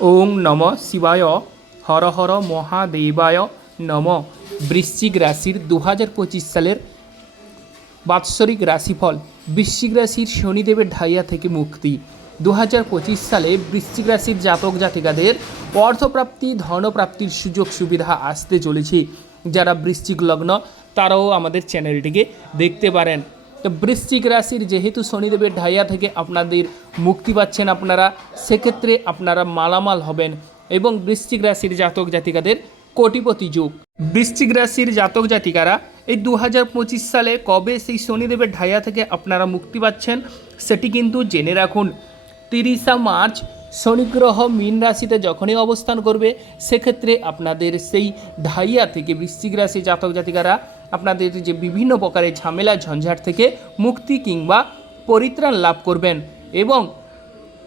ওং নম শিবায়, হর হর মহাদেবায় নম। বৃশ্চিক রাশির দু হাজার পঁচিশ সালের বাৎসরিক রাশিফল, বৃশ্চিক রাশির শনিদেবের ঢাইয়া থেকে মুক্তি। দু হাজার পঁচিশ সালে বৃশ্চিক রাশির জাতক জাতিকাদের অর্থপ্রাপ্তি, ধনপ্রাপ্তির সুযোগ সুবিধা আসতে চলেছে। যারা বৃশ্চিক লগ্ন, তারাও আমাদের চ্যানেলটিকে দেখতে পারেন। বৃশ্চিক রাশির যেহেতু শনিদেবের ঢাইয়া থেকে আপনাদের মুক্তি পাচ্ছেন আপনারা, সেক্ষেত্রে আপনারা মালামাল হবেন এবং বৃশ্চিক রাশির জাতক জাতিকাদের কোটিপতি যুগ। বৃশ্চিক রাশির জাতক জাতিকারা, এই দু হাজার পঁচিশ সালে কবে সেই শনিদেবের ঢাইয়া থেকে আপনারা মুক্তি পাচ্ছেন, সেটি কিন্তু জেনে রাখুন। তিরিশা মার্চ শনিগ্রহ মীন রাশিতে যখনই অবস্থান করবে, সেক্ষেত্রে আপনাদের সেই ঢাইয়া থেকে বৃশ্চিক রাশি জাতক জাতিকারা আপনাদের যে বিভিন্ন প্রকারের ঝামেলা, ঝঞ্ঝাট থেকে মুক্তি কিংবা পরিত্রাণ লাভ করবেন এবং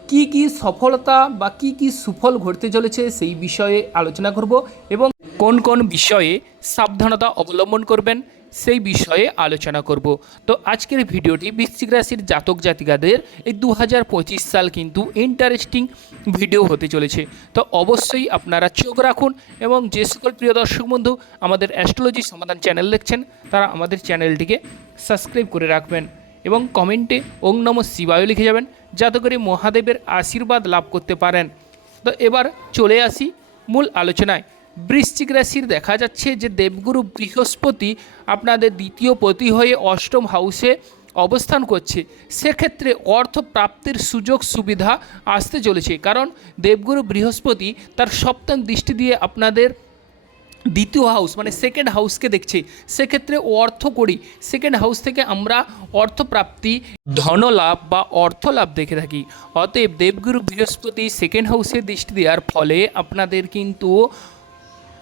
কি কি সফলতা বা কি কি সুফল ঘটতে চলেছে সেই বিষয়ে আলোচনা করব এবং কোন কোন বিষয়ে সাবধানতা অবলম্বন করবেন সেই বিষয়ে আলোচনা করব। তো আজকের ভিডিওটি বৃশ্চিক রাশির জাতক জাতিকাদের এই দু হাজার পঁচিশ সাল কিন্তু ইন্টারেস্টিং ভিডিও হতে চলেছে। তো অবশ্যই আপনারা চোখ রাখুন এবং যে সকল প্রিয় দর্শক বন্ধু আমাদের অ্যাস্ট্রোলজি সমাধান চ্যানেল দেখছেন, তারা আমাদের চ্যানেলটিকে সাবস্ক্রাইব করে রাখবেন এবং কমেন্টে ওং নম শিবায় লিখে যাবেন, যাতে করে মহাদেবের আশীর্বাদ লাভ করতে পারেন। তো এবার চলে আসি মূল আলোচনায়। বৃশ্চিক রাশির দেখা যাচ্ছে যে দেবগুরু বৃহস্পতি আপনাদের দ্বিতীয় পতি হয়ে অষ্টম হাউসে অবস্থান করছে। সেক্ষেত্রে অর্থ প্রাপ্তির সুযোগ সুবিধা আসতে চলেছে। কারণ দেবগুরু বৃহস্পতি তার সপ্তম দৃষ্টি দিয়ে আপনাদের দ্বিতীয় হাউস মানে সেকেন্ড হাউসকে দেখছে। সেক্ষেত্রে অর্থ করি। সেকেন্ড হাউস থেকে আমরা অর্থপ্রাপ্তি ধনলাভ বা অর্থ লাভ দেখে থাকি। অতএব দেবগুরু বৃহস্পতি সেকেন্ড হাউসে দৃষ্টি দেওয়ার ফলে আপনাদের কিন্তু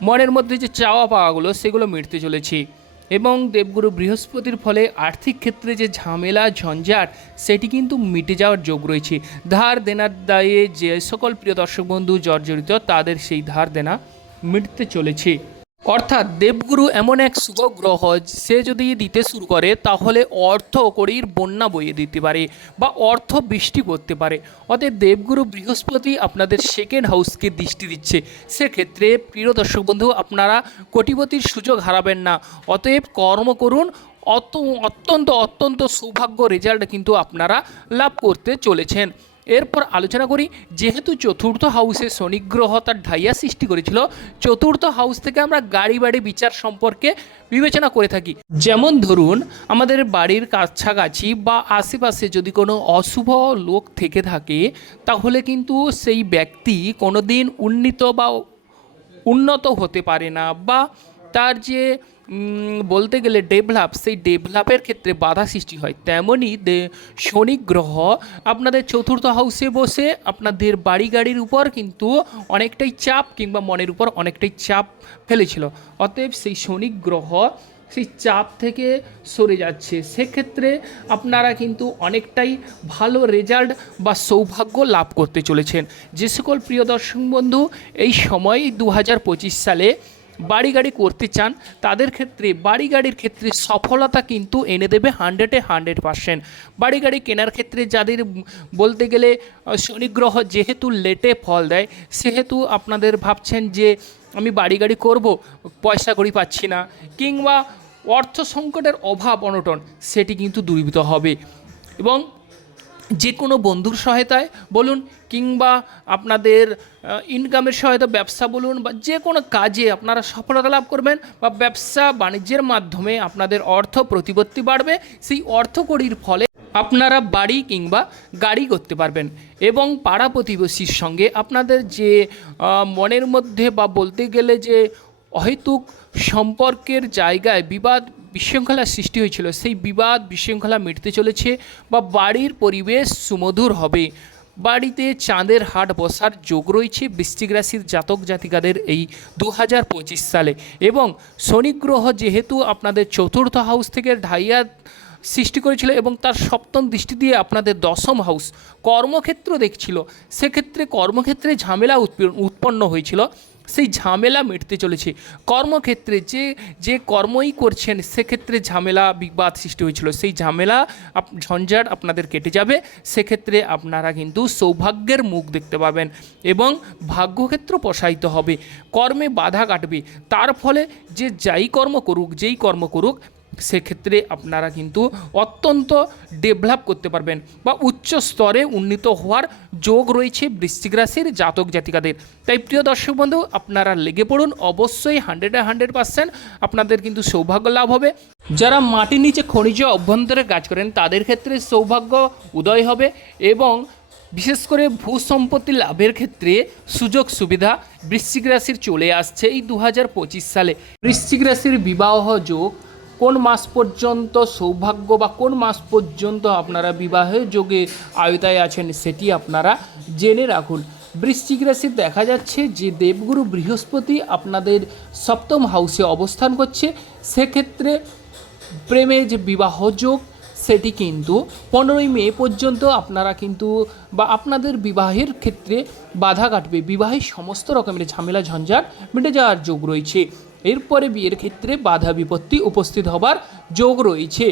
মনের মধ্যে যে চাওয়া পাওয়াগুলো, সেগুলো মিটতে চলেছে। এবং দেবগুরু বৃহস্পতির ফলে আর্থিক ক্ষেত্রে যে ঝামেলা, ঝঞ্ঝাট, সেটি কিন্তু মিটে যাওয়ার যোগ রয়েছে। ধার দেনার দায়ে যে সকল প্রিয় দর্শক বন্ধু জর্জরিত, তাদের সেই ধার দেনা মিটতে চলেছে। অর্থাৎ দেবগুরু এমন এক শুভ গ্রহ সে যদি দিতে শুরু করে, তাহলে অর্থ করির বন্যা বইয়ে দিতে পারে বা অর্থ বৃষ্টি করতে পারে। অতএব দেবগুরু বৃহস্পতি আপনাদের সেকেন্ড হাউসকে দৃষ্টি দিচ্ছে। সেক্ষেত্রে প্রিয় দর্শক বন্ধু, আপনারা কোটিপতির সুযোগ হারাবেন না। অতএব কর্ম করুন, অত, অত্যন্ত অত্যন্ত সৌভাগ্য রেজাল্ট কিন্তু আপনারা লাভ করতে চলেছেন। এরপর আলোচনা করি, যেহেতু চতুর্থ হাউসে শনিগ্রহ তার ঢাইয়া সৃষ্টি করেছিল, চতুর্থ হাউস থেকে আমরা গাড়ি বাড়ি বিচার সম্পর্কে বিবেচনা করে থাকি। যেমন ধরুন, আমাদের বাড়ির কাছাকাছি বা আশেপাশে যদি কোনো অশুভ লোক থেকে থাকে, তাহলে কিন্তু সেই ব্যক্তি কোনো দিন উন্নীত বা উন্নত হতে পারে না বা তার যে বলতে গেলে ডেভেলপ, সেই ডেভেলপের ক্ষেত্রে বাধা সৃষ্টি হয়। তেমনই শনি গ্রহ আপনাদের চতুর্থ হাউসে বসে আপনাদের বাড়ি গাড়ির উপর কিন্তু অনেকটাই চাপ কিংবা মনের উপর অনেকটাই চাপ ফেলেছিল। অতএব সেই শনি গ্রহ সেই চাপ থেকে সরে যাচ্ছে। সেক্ষেত্রে আপনারা কিন্তু অনেকটাই ভালো রেজাল্ট বা সৌভাগ্য লাভ করতে চলেছেন। যে সকল প্রিয় দর্শক বন্ধু, এই সময় দু হাজার পঁচিশ সালে বাড়ি গাড়ি করতে চান, তাদের ক্ষেত্রে বাড়ি গাড়ির ক্ষেত্রে সফলতা কিন্তু এনে দেবে হান্ড্রেডে হান্ড্রেড পারসেন্ট বাড়ি গাড়ি কেনার ক্ষেত্রে যাদের বলতে গেলে শনিগ্রহ যেহেতু লেটে ফল দেয়, সেহেতু আপনাদের ভাবছেন যে আমি বাড়ি গাড়ি করব, পয়সা কড়ি পাচ্ছি না, কিংবা অর্থ সংকটের অভাব অনটন, সেটি কিন্তু দূরীভূত হবে। এবং যে কোনো বন্ধুর সহায়তায় বলুন কিংবা আপনাদের ইনকামের সহায়তা, ব্যবসা বলুন বা যে কোনো কাজে আপনারা সফলতা লাভ করবেন বা ব্যবসা বাণিজ্যের মাধ্যমে আপনাদের অর্থ প্রতিপত্তি বাড়বে, সেই অর্থকড়ির ফলে আপনারা বাড়ি কিংবা গাড়ি করতে পারবেন এবং পাড়া প্রতিবেশীর সঙ্গে আপনাদের যে মনের মধ্যে বা বলতে গেলে যে অহেতুক সম্পর্কের জায়গায় বিবাদ বিশৃঙ্খলা সৃষ্টি হয়েছিল। সেই বিবাদ বিশৃঙ্খলা মিটতে চলেছে বা বাড়ির পরিবেশ সুমধুর হবে। বাড়িতে চাঁদের হাট বসার যোগ রয়েছে বৃশ্চিক রাশির জাতক জাতিকাদের এই দু হাজার পঁচিশ সালে। এবং শনি গ্রহ যেহেতু আপনাদের চতুর্থ হাউস থেকে ঢাইয়া সৃষ্টি করেছিল এবং তার সপ্তম দৃষ্টি দিয়ে আপনাদের দশম হাউস কর্মক্ষেত্র দেখছিল, সেক্ষেত্রে কর্মক্ষেত্রে ঝামেলা উৎপ- উৎপন্ন হয়েছিল। সেই ঝামেলা মিটতে চলেছে। কর্মক্ষেত্রে যে যে কর্মই করছেন, সেক্ষেত্রে ঝামেলা, বিবাদ সৃষ্টি হয়েছিল। সেই ঝামেলা ঝঞ্ঝাট আপনাদের কেটে যাবে। সেক্ষেত্রে আপনারা কিন্তু সৌভাগ্যের মুখ দেখতে পাবেন এবং ভাগ্যক্ষেত্র প্রসারিত হবে। কর্মে বাধা কাটবে। তার ফলে যে যাই কর্ম করুক, যেই কর্ম করুক সেক্ষেত্রে আপনারা কিন্তু অত্যন্ত ডেভেলপ করতে পারবেন বা উচ্চ স্তরে উন্নীত হওয়ার যোগ রয়েছে বৃশ্চিক রাশির জাতক জাতিকাদের। তাই প্রিয় দর্শক বন্ধু, আপনারা লেগে পড়ুন, অবশ্যই হান্ড্রেডে হান্ড্রেড পার্সেন্ট আপনাদের কিন্তু সৌভাগ্য লাভ হবে। যারা মাটির নিচে খনিজ অভ্যন্তরে কাজ করেন, তাদের ক্ষেত্রে সৌভাগ্য উদয় হবে এবং বিশেষ করে ভূ সম্পত্তি লাভের ক্ষেত্রে সুযোগ সুবিধা বৃশ্চিক রাশির চলে আসছে এই দু হাজার পঁচিশ সালে। বৃশ্চিক রাশির বিবাহ যোগ কোন মাস পর্যন্ত সৌভাগ্য বা কোন মাস পর্যন্ত আপনারা বিবাহের যোগে আয়তায় আছেন সেটি আপনারা জেনে রাখুন। বৃশ্চিক রাশির দেখা যাচ্ছে যে দেবগুরু বৃহস্পতি আপনাদের সপ্তম হাউসে অবস্থান করছে। সেক্ষেত্রে প্রেমে যে বিবাহ যোগ, সেটি কিন্তু পনেরোই মে পর্যন্ত আপনারা কিন্তু বা আপনাদের বিবাহের ক্ষেত্রে বাধা কাটবে। বিবাহের সমস্ত রকমের ঝামেলা, ঝঞ্ঝাট মিটে যাওয়ার যোগ রয়েছে। এরপরে বিয়ের ক্ষেত্রে বাধা বিপত্তি উপস্থিত হবার যোগ রয়েছে।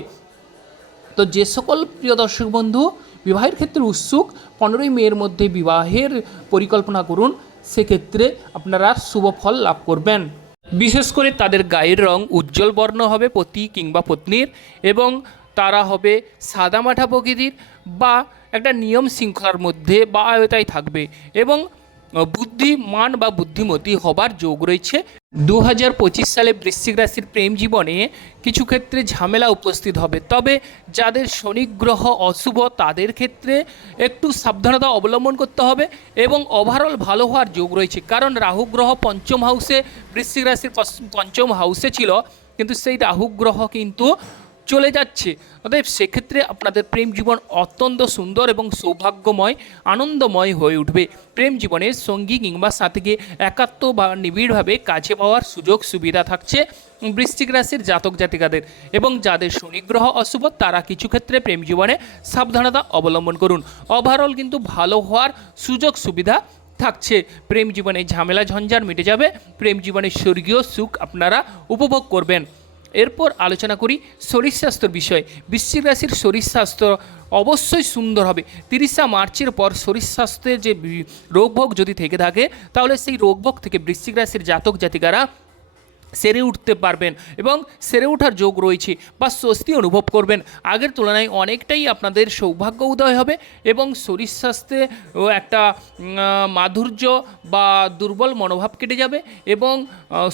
তো যে সকল প্রিয় দর্শক বন্ধু, বিবাহের ক্ষেত্রে উৎসুক, পনেরোই মেয়ের মধ্যে বিবাহের পরিকল্পনা করুন, সেক্ষেত্রে আপনারা শুভ ফল লাভ করবেন। বিশেষ করে তাদের গায়ের রং উজ্জ্বল বর্ণ হবে পতি কিংবা পত্নীর এবং তারা হবে সাদামাঠা প্রকৃতির বা একটা নিয়ম শৃঙ্খলার মধ্যে বা আয়তায় থাকবে এবং বুদ্ধিমান বা বুদ্ধিমতী হবার যোগ রয়েছে। দু হাজার পঁচিশ সালে বৃশ্চিক রাশির প্রেম জীবনে কিছু ক্ষেত্রে ঝামেলা উপস্থিত হবে। তবে যাদের শনি গ্রহ অশুভ, তাদের ক্ষেত্রে একটু সাবধানতা অবলম্বন করতে হবে এবং ওভারঅল ভালো হওয়ার যোগ রয়েছে। কারণ রাহু গ্রহ পঞ্চম হাউসে বৃশ্চিক রাশির পঞ্চম হাউসে ছিল, কিন্তু সেই রাহু গ্রহ কিন্তু চলে যাচ্ছে। অতএব সেক্ষেত্রে আপনাদের প্রেম জীবন অত্যন্ত সুন্দর এবং সৌভাগ্যময়, আনন্দময় হয়ে উঠবে। প্রেম জীবনের সঙ্গী কিংবা সাথীকে একাত্ম বা নিবিড়ভাবে কাছে পাওয়ার সুযোগ সুবিধা থাকছে বৃশ্চিক রাশির জাতক জাতিকাদের এবং যাদের শনিগ্রহ অশুভ, তারা কিছু ক্ষেত্রে প্রেম জীবনে সাবধানতা অবলম্বন করুন। ওভারঅল কিন্তু ভালো হওয়ার সুযোগ সুবিধা থাকছে। প্রেম জীবনে ঝামেলা, ঝঞ্ঝাট মিটে যাবে। প্রেম জীবনে স্বর্গীয় সুখ আপনারা উপভোগ করবেন। এরপর আলোচনা করি শরীর স্বাস্থ্যর বিষয়ে। বৃশ্চিক রাশির শরীর স্বাস্থ্য অবশ্যই সুন্দর হবে। তিরিশা মার্চের পর শরীর স্বাস্থ্যের যে রোগভোগ যদি থেকে থাকে, তাহলে সেই রোগভোগ থেকে বৃশ্চিক রাশির জাতক জাতিকারা সেরে উঠতে পারবেন এবং সেরে ওঠার যোগ রয়েছে বা স্বস্তি অনুভব করবেন। আগের তুলনায় অনেকটাই আপনাদের সৌভাগ্য উদয় হবে এবং শরীর স্বাস্থ্যে একটা মাধুর্য বা দুর্বল মনোভাব কেটে যাবে এবং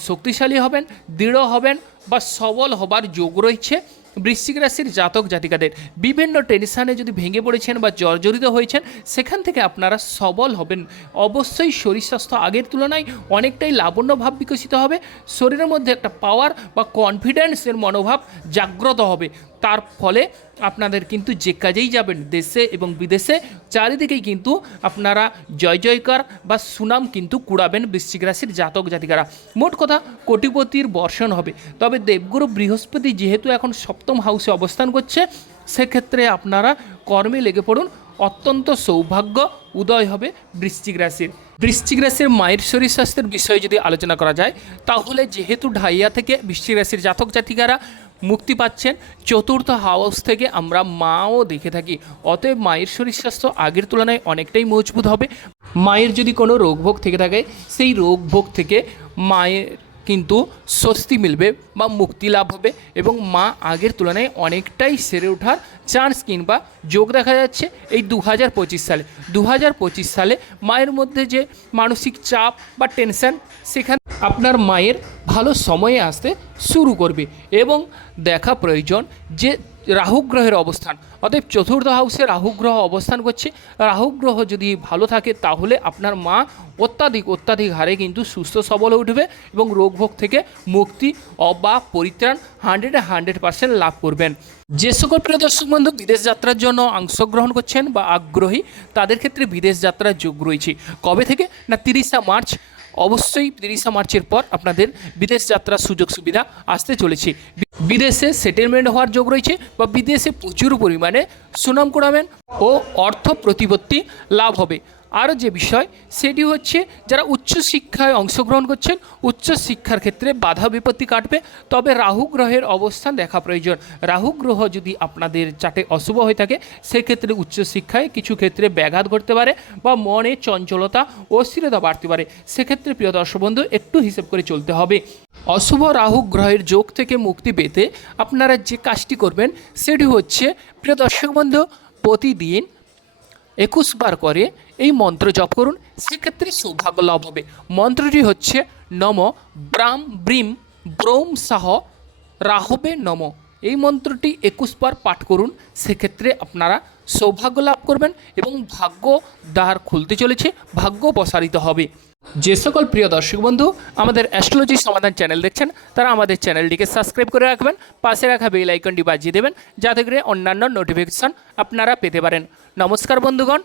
শক্তিশালী হবেন, দৃঢ় হবেন বা সবল হবার যোগ রয়েছে। বৃশ্চিক রাশির জাতক জাতিকাদের বিভিন্ন টেনশানে যদি ভেঙে পড়েছেন বা জর্জরিত হয়েছেন, সেখান থেকে আপনারা সবল হবেন। অবশ্যই শরীর স্বাস্থ্য আগের তুলনায় অনেকটাই লাবণ্য ভাব বিকশিত হবে। শরীরের মধ্যে একটা পাওয়ার বা কনফিডেন্সের মনোভাব জাগ্রত হবে। তার ফলে আপনাদের কিন্তু যে কাজেই যাবেন দেশে এবং বিদেশে, চারিদিকেই কিন্তু আপনারা জয় জয়কার বা সুনাম কিন্তু কুড়াবেন বৃশ্চিক রাশির জাতক জাতিকারা। মোট কথা কোটিপতির বর্ষণ হবে। তবে দেবগুরু বৃহস্পতি যেহেতু এখন সপ্তম হাউসে অবস্থান করছে, সেক্ষেত্রে আপনারা কর্মে লেগে পড়ুন। অত্যন্ত সৌভাগ্য, উদয় হবে বৃশ্চিক রাশির। বৃশ্চিক রাশির মায়ের শরীর স্বাস্থ্যের বিষয়ে যদি আলোচনা করা যায়, তাহলে যেহেতু ঢাইয়া থেকে বৃশ্চিক রাশির জাতক জাতিকারা মুক্তি পাচ্ছেন, চতুর্থ হাউস থেকে আমরা মাও দেখে থাকি। অতএব মায়ের শরীর স্বাস্থ্য আগের তুলনায় অনেকটাই মজবুত হবে। মায়ের যদি কোনো রোগভোগ থেকে থাকে, সেই রোগভোগ থেকে মায়ের কিন্তু স্বস্তি মিলবে, বা মুক্তি লাভ হবে এবং মা আগের তুলনায় অনেকটাই সেরে ওঠার চান্স কিংবা যোগ দেখা যাচ্ছে এই দু হাজার পঁচিশ সালে। দু হাজার পঁচিশ সালে মায়ের মধ্যে যে মানসিক চাপ বা টেনশান সেখানে আপনার মায়ের ভালো সময়ে আসতে শুরু করবে এবং দেখা প্রয়োজন যে রাহু গ্রহের অবস্থান। অতএব চতুর্থ হাউসে রাহু গ্রহ অবস্থান করছে। রাহু গ্রহ যদি ভালো থাকে, তাহলে আপনার মা অত্যাধিক অত্যাধিক হারে কিন্তু সুস্থ, সবল উঠবে এবং রোগভোগ থেকে মুক্তি বা পরিত্রাণ হান্ড্রেডে হান্ড্রেড পার্সেন্ট লাভ করবেন। যে সকল প্রিয় দর্শক বন্ধু, বিদেশ যাত্রার জন্য অংশগ্রহণ করছেন বা আগ্রহী, তাদের ক্ষেত্রে বিদেশ যাত্রার যোগ রয়েছে। কবে থেকে? না তিরিশা মার্চ অবশ্যই তিরিশা মার্চের পর আপনাদের বিদেশ যাত্রার সুযোগ সুবিধা আসতে চলেছে। বিদেশে সেটেলমেন্ট হওয়ার যোগ রয়েছে বা বিদেশে প্রচুর পরিমাণে সুনাম কুড়াবেন ও অর্থ প্রতিপত্তি লাভ হবে। আরও যে বিষয়, সেটি হচ্ছে যারা উচ্চশিক্ষায় অংশগ্রহণ করছেন উচ্চশিক্ষার ক্ষেত্রে বাধা বিপত্তি কাটবে। তবে রাহু গ্রহের অবস্থান দেখা প্রয়োজন। রাহু গ্রহ যদি আপনাদের চাটে অশুভ হয়ে থাকে, সেক্ষেত্রে উচ্চশিক্ষায় কিছু ক্ষেত্রে ব্যাঘাত ঘটতে পারে বা মনে চঞ্চলতা অস্থিরতা বাড়তে পারে। সেক্ষেত্রে প্রিয় দর্শক বন্ধু, একটু হিসেব করে চলতে হবে। অশুভ রাহু গ্রহের যোগ থেকে মুক্তি পেতে আপনারা যে কাজটি করবেন, সেটি হচ্ছে, প্রিয় দর্শক বন্ধু, প্রতিদিন একুশ বার করে এই মন্ত্র জপ করুন, সেক্ষেত্রে সৌভাগ্য লাভ হবে। মন্ত্রটি হচ্ছে, নম ব্রাম ব্রিম ব্রোম সাহ রাহবে নম। এই মন্ত্রটি একুশ বার পাঠ করুন, সেক্ষেত্রে আপনারা সৌভাগ্য লাভ করবেন এবং ভাগ্য দ্বার খুলতে চলেছে, ভাগ্য প্রসারিত হবে। যে সকল প্রিয় দর্শক বন্ধু, আমাদের অ্যাস্ট্রোলজি সমাধান চ্যানেল দেখছেন, তারা আমাদের চ্যানেলটিকে সাবস্ক্রাইব করে রাখবেন, পাশে রাখা বেল আইকনটি বাজিয়ে দেবেন, যাতে করে অন্যান্য নোটিফিকেশন আপনারা পেতে পারেন। নমস্কার বন্ধুগণ।